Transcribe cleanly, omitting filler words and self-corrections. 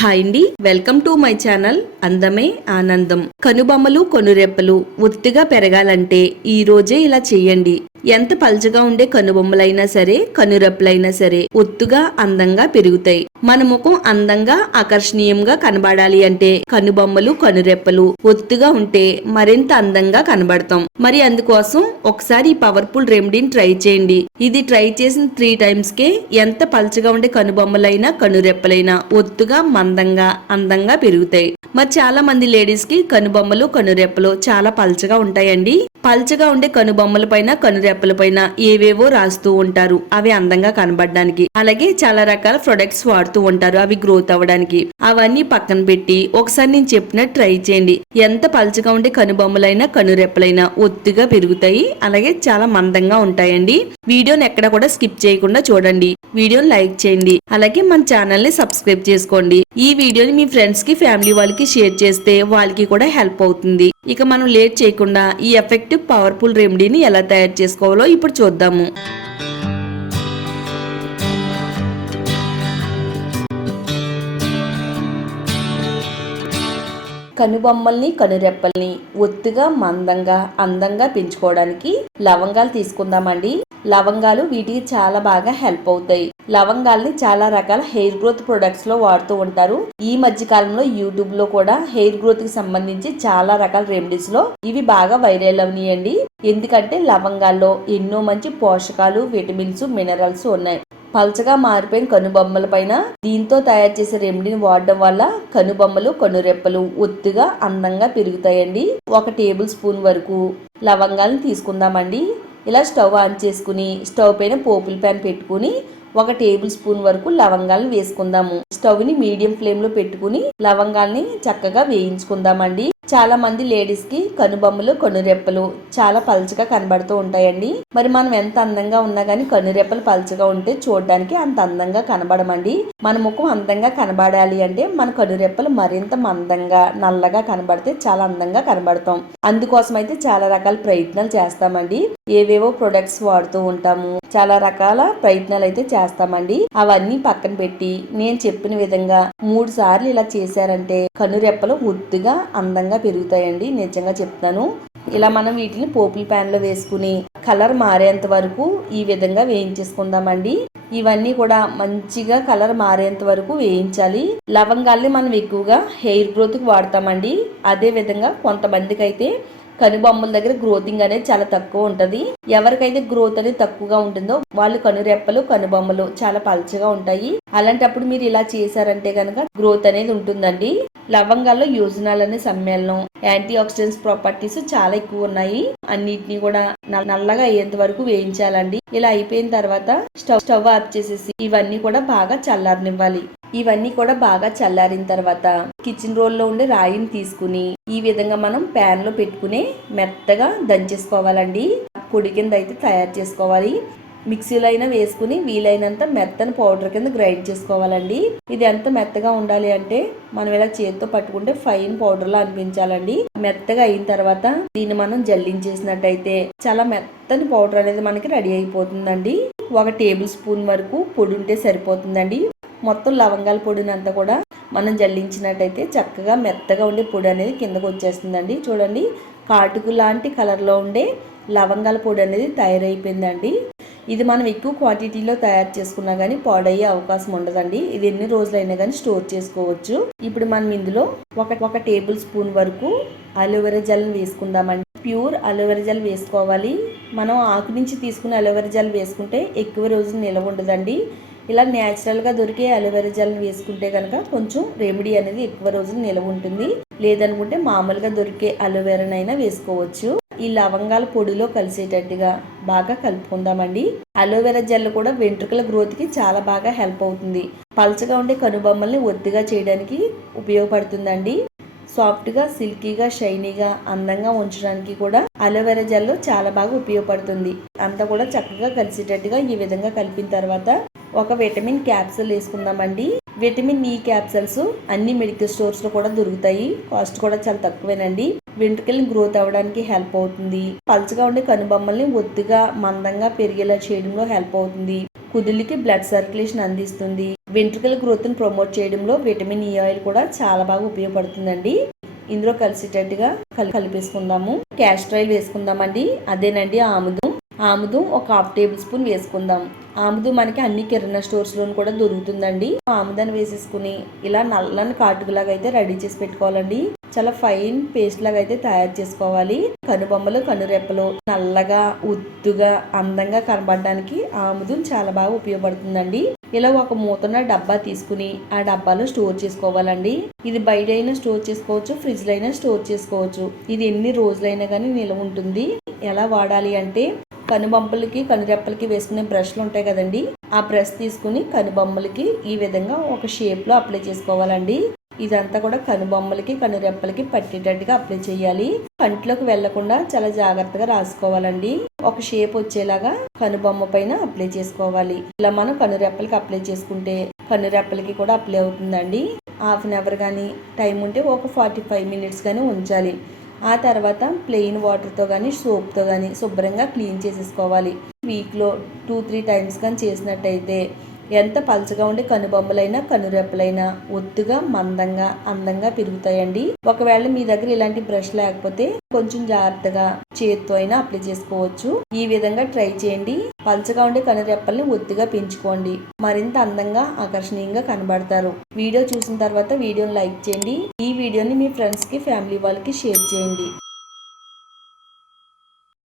Hi అండి, welcome to my channel అందమే ఆనందం. కనుబొమ్మలు కొనురెప్పలు ఒత్తిగా పెరగాలంటే ఈ రోజే ఇలా చేయండి. ఎంత పల్చగా ఉండే కనుబొమ్మలైనా సరే కనురెప్పలైనా సరే ఒత్తుగా అందంగా పెరుగుతాయి. మన ముఖం అందంగా ఆకర్షణీయంగా కనబడాలి అంటే కనుబొమ్మలు కనురెప్పలు ఒత్తుగా ఉంటే మరింత అందంగా కనబడతాం. మరి అందుకోసం ఒకసారి ఈ పవర్ఫుల్ రెమెడీని ట్రై చేయండి. ఇది ట్రై చేసిన 3 times కే ఎంత పల్చగా ఉండే కనుబొమ్మలైనా కనురెప్పలైనా ఒత్తుగా మందంగా అందంగా పెరుగుతాయి. మరి చాలా మంది లేడీస్ కి కనుబొమ్మలు కనురెప్పలు చాలా పల్చగా ఉంటాయండి. పల్చగా ఉండే కనుబొమ్మల పైన కనురెప్పల పైన ఏవేవో రాస్తూ ఉంటారు అవి అందంగా కనబడడానికి. అలాగే చాలా రకాల ప్రొడక్ట్స్ వాడుతూ ఉంటారు అవి గ్రోత్ అవ్వడానికి. అవన్నీ పక్కన పెట్టి ఒకసారి నేను చెప్పినట్టు ట్రై చేయండి. ఎంత పల్చగా ఉండే కనుబొమ్మలైనా కనురెప్పలైనా ఒత్తుగా పెరుగుతాయి. అలాగే చాలా మందంగా ఉంటాయండి. వీడియోని ఎక్కడ కూడా స్కిప్ చేయకుండా చూడండి. వీడియోని లైక్ చేయండి. అలాగే మన ఛానల్ ని సబ్స్క్రైబ్ చేసుకోండి. ఈ వీడియోని మీ ఫ్రెండ్స్ కి ఫ్యామిలీ వాళ్ళకి షేర్ చేస్తే వాళ్ళకి కూడా హెల్ప్ అవుతుంది. ఇక మనం లేట్ చేయకుండా ఈ ఎఫెక్టివ్ పవర్ఫుల్ రెమెడీని ఎలా తయారు చేసుకోవాలో ఇప్పుడు చూద్దాము. కనుబొమ్మల్ని కనురెప్పల్ని ఒత్తుగా మందంగా అందంగా పెంచుకోవడానికి లవంగాలు తీసుకుందామండి. లవంగాలు వీటికి చాలా బాగా హెల్ప్ అవుతాయి. లవంగాల్ని చాలా రకాల హెయిర్ గ్రోత్ ప్రొడక్ట్స్ లో వాడుతూ ఉంటారు. ఈ మధ్య కాలంలో యూట్యూబ్ లో కూడా హెయిర్ గ్రోత్ కి సంబంధించి చాలా రకాల రెమెడీస్ లో ఇవి బాగా వైరల్ అవునాయండి. ఎందుకంటే లవంగాల్లో ఎన్నో మంచి పోషకాలు, విటమిన్స్, మినరల్స్ ఉన్నాయి. పల్చగా మారిపోయిన కనుబొమ్మల పైన దీంతో తయారు చేసే రెమెడీని వాడడం వల్ల కనుబొమ్మలు కనురెప్పలు ఒత్తుగా అందంగా పెరుగుతాయండి. 1 టేబుల్ స్పూన్ వరకు లవంగాలను తీసుకుందామండి. ఇలా స్టవ్ ఆన్ చేసుకుని స్టవ్ పైన పోపుల ప్యాన్ పెట్టుకుని 1 టేబుల్ స్పూన్ వరకు లవంగాలను వేసుకుందాము. స్టవ్ ని మీడియం ఫ్లేమ్ లో పెట్టుకుని లవంగాల్ని చక్కగా వేయించుకుందామండి. చాలా మంది లేడీస్ కి కనుబొమ్మలు కనురెప్పలు చాలా పల్చగా కనబడుతూ ఉంటాయండి. మరి మనం ఎంత అందంగా ఉన్నా గానీ కనురెప్పలు పల్చగా ఉంటే చూడడానికి అంత అందంగా కనబడమండి. మన ముఖం అందంగా కనబడాలి అంటే మన కనురెప్పలు మరింత మందంగా నల్లగా కనబడితే చాలా అందంగా కనబడతాం. అందుకోసం అయితే చాలా రకాల ప్రయత్నాలు చేస్తామండి. ఏవేవో ప్రొడక్ట్స్ వాడుతూ ఉంటాము. చాలా రకాల ప్రయత్నాలు అయితే చేస్తామండి. అవన్నీ పక్కన పెట్టి నేను చెప్పిన విధంగా 3 సార్లు ఇలా చేశారంటే కనురెప్పలు ఒత్తుగా అందంగా పెరుగుతాయండి. నిజంగా చెప్తాను. ఇలా మనం వీటిని పోపుల ప్యాన్ లో వేసుకుని కలర్ మారేంత వరకు ఈ విధంగా వేయించేసుకుందామండి. ఇవన్నీ కూడా మంచిగా కలర్ మారేంత వరకు వేయించాలి. లవంగాల్ని మనం ఎక్కువగా హెయిర్ గ్రోత్ కి వాడతామండి. అదే విధంగా కొంతమందికి అయితే కనుబొమ్మల దగ్గర గ్రోతింగ్ అనేది చాలా తక్కువ ఉంటది. ఎవరికైతే గ్రోత్ అనేది తక్కువగా ఉంటుందో వాళ్ళు కనురెప్పలు కనుబొమ్మలు చాలా పల్చగా ఉంటాయి. అలాంటప్పుడు మీరు ఇలా చేశారంటే కనుక గ్రోత్ అనేది ఉంటుందండి. లవంగాల్లో యోజనాల్ అనే సమ్మేళనం, యాంటీ ఆక్సిడెంట్స్ ప్రాపర్టీస్ చాలా ఎక్కువ ఉన్నాయి. అన్నిటిని కూడా నల్లగా అయ్యేంత వరకు వేయించాలండి. ఇలా అయిపోయిన తర్వాత స్టవ్ ఆఫ్ చేసేసి ఇవన్నీ కూడా బాగా చల్లారనివ్వాలి. ఇవన్నీ కూడా బాగా చల్లారిన తర్వాత కిచెన్ రోల్ లో ఉండే రాయిని తీసుకుని ఈ విధంగా మనం ప్యాన్ లో పెట్టుకుని మెత్తగా దంచేసుకోవాలండి. పొడి కింద అయితే తయారు చేసుకోవాలి. మిక్సీలో అయినా వేసుకుని వీలైనంత మెత్తని పౌడర్ కింద గ్రైండ్ చేసుకోవాలండి. ఇది ఎంత మెత్తగా ఉండాలి అంటే మనం ఇలా చేతితో పట్టుకుంటే ఫైన్ పౌడర్ లా అనిపించాలండి. మెత్తగా అయిన తర్వాత దీన్ని మనం జల్లించేసినట్టయితే చాలా మెత్తని పౌడర్ అనేది మనకి రెడీ అయిపోతుందండి. 1 టేబుల్ స్పూన్ వరకు పొడి ఉంటే సరిపోతుందండి. మొత్తం లవంగాల పొడిని అంతా కూడా మనం జల్లించినట్టయితే చక్కగా మెత్తగా ఉండే పొడి అనేది కిందకు వచ్చేస్తుందండి. చూడండి, కాటుకు లాంటి కలర్లో ఉండే లవంగాల పొడి అనేది తయారైపోయిందండి. ఇది మనం ఎక్కువ క్వాంటిటీలో తయారు చేసుకున్నా కానీ పాడయ్యే అవకాశం ఉండదండి. ఇది ఎన్ని రోజులైనా కానీ స్టోర్ చేసుకోవచ్చు. ఇప్పుడు మనం ఇందులో ఒక టేబుల్ స్పూన్ వరకు అలోవెరా జెల్ వేసుకుందామండి. ప్యూర్ అలోవెరా జెల్ వేసుకోవాలి. మనం ఆకు నుంచి తీసుకుని అలోవెరా జెల్ వేసుకుంటే ఎక్కువ రోజులు నిలవ ఉండదండి. ఇలా న్యాచురల్గా దొరికే అలోవెరా జెల్ వేసుకుంటే కనుక కొంచెం రెమెడీ అనేది ఎక్కువ రోజులు నిలవ ఉంటుంది. లేదనుకుంటే మామూలుగా దొరికే అలోవెరానైనా వేసుకోవచ్చు. ఈ లవంగాల పొడిలో కలిసేటట్టుగా బాగా కలుపుకుందామండి. అలోవెరా జెల్ కూడా వెంట్రుకల గ్రోత్ కి చాలా బాగా హెల్ప్ అవుతుంది. పల్చగా ఉండే కనుబొమ్మల్ని ఒత్తుగా చేయడానికి ఉపయోగపడుతుందండి. సాఫ్ట్ గా, సిల్కీగా, షైనీగా, అందంగా ఉంచడానికి కూడా అలోవెరా జెల్ చాలా బాగా ఉపయోగపడుతుంది. అంతా కూడా చక్కగా కలిసేటట్టుగా ఈ విధంగా కలిపిన తర్వాత ఒక విటమిన్ క్యాప్సూల్ వేసుకుందామండి. విటమిన్ ఈ క్యాప్సూల్స్ అన్ని మెడికల్ స్టోర్స్ లో కూడా దొరుకుతాయి. కాస్ట్ కూడా చాలా తక్కువేనండి. వెంట్రుకల్ని గ్రోత్ అవ్వడానికి హెల్ప్ అవుతుంది. పల్చగా ఉండే కనుబొమ్మల్ని ఒత్తుగా మందంగా పెరిగేలా చేయడంలో హెల్ప్ అవుతుంది. కుదుళ్ళకి బ్లడ్ సర్క్యులేషన్ అందిస్తుంది. వెంట్రుకల గ్రోత్ని ప్రమోట్ చేయడంలో విటమిన్ ఈ ఆయిల్ కూడా చాలా బాగా ఉపయోగపడుతుందండి. ఇందులో కలిసేటట్టుగా కలిపేసుకుందాము. క్యాస్టర్ ఆయిల్ వేసుకుందామండి. అదేనండి ఆముదం ఒక 1/2 టేబుల్ స్పూన్ వేసుకుందాం. ఆముదం మనకి అన్ని కిరాణా స్టోర్స్లోనూ కూడా దొరుకుతుందండి. ఆముదాన్ని వేసేసుకుని ఇలా నల్లని కాటుకులాగా అయితే రెడీ చేసి పెట్టుకోవాలండి. చాలా ఫైన్ పేస్ట్ లాగా అయితే తయారు చేసుకోవాలి. కనుబొమ్మలు కనురెప్పలు నల్లగా ఒత్తుగా అందంగా కనబడడానికి ఆముదం చాలా బాగా ఉపయోగపడుతుందండి. ఇలా ఒక మూతన్న డబ్బా తీసుకుని ఆ డబ్బాలో స్టోర్ చేసుకోవాలండి. ఇది బయట అయినా స్టోర్ చేసుకోవచ్చు, ఫ్రిడ్జ్ లో అయినా స్టోర్ చేసుకోవచ్చు. ఇది ఎన్ని రోజులైనా కానీ నిల్వ ఉంటుంది. ఎలా వాడాలి అంటే కనుబొమ్మలకి కనురెప్పలకి వేసుకునే బ్రష్లు ఉంటాయి కదండి, ఆ బ్రష్ తీసుకుని కనుబొమ్మలకి ఈ విధంగా ఒక షేప్లో అప్లై చేసుకోవాలండి. ఇదంతా కూడా కనుబొమ్మలకి కనురెప్పలకి పట్టేటట్టుగా అప్లై చేయాలి. కంట్లోకి వెళ్లకుండా చాలా జాగ్రత్తగా రాసుకోవాలండి. ఒక షేప్ వచ్చేలాగా కనుబొమ్మ పైన అప్లై చేసుకోవాలి. ఇలా మనం కనురెప్పలకి అప్లై చేసుకుంటే కనురెప్పలకి కూడా అప్లై అవుతుందండి. హాఫ్ అన్ అవర్ కానీ టైం ఉంటే ఒక 45 మినిట్స్ కానీ ఉంచాలి. ఆ తర్వాత ప్లెయిన్ వాటర్తో కానీ సోప్తో కానీ శుభ్రంగా క్లీన్ చేసేసుకోవాలి. వీక్లో 2-3 టైమ్స్ కానీ చేసినట్టయితే ఎంత పలచగా ఉండే కనుబొమ్మలైనా కనురెప్పలైనా ఒత్తుగా మందంగా అందంగా పెరుగుతాయండి. ఒకవేళ మీ దగ్గర ఇలాంటి బ్రష్ లేకపోతే కొంచెం జాగ్రత్తగా చేత్తో అయినా అప్లై చేసుకోవచ్చు. ఈ విధంగా ట్రై చేయండి. పలచగా ఉండే కనురెప్పల్ని ఒత్తుగా పెంచుకోండి. మరింత అందంగా ఆకర్షణీయంగా కనబడతారు. వీడియో చూసిన తర్వాత వీడియోని లైక్ చేయండి. ఈ వీడియోని మీ ఫ్రెండ్స్ కి ఫ్యామిలీ వాళ్ళకి షేర్ చేయండి.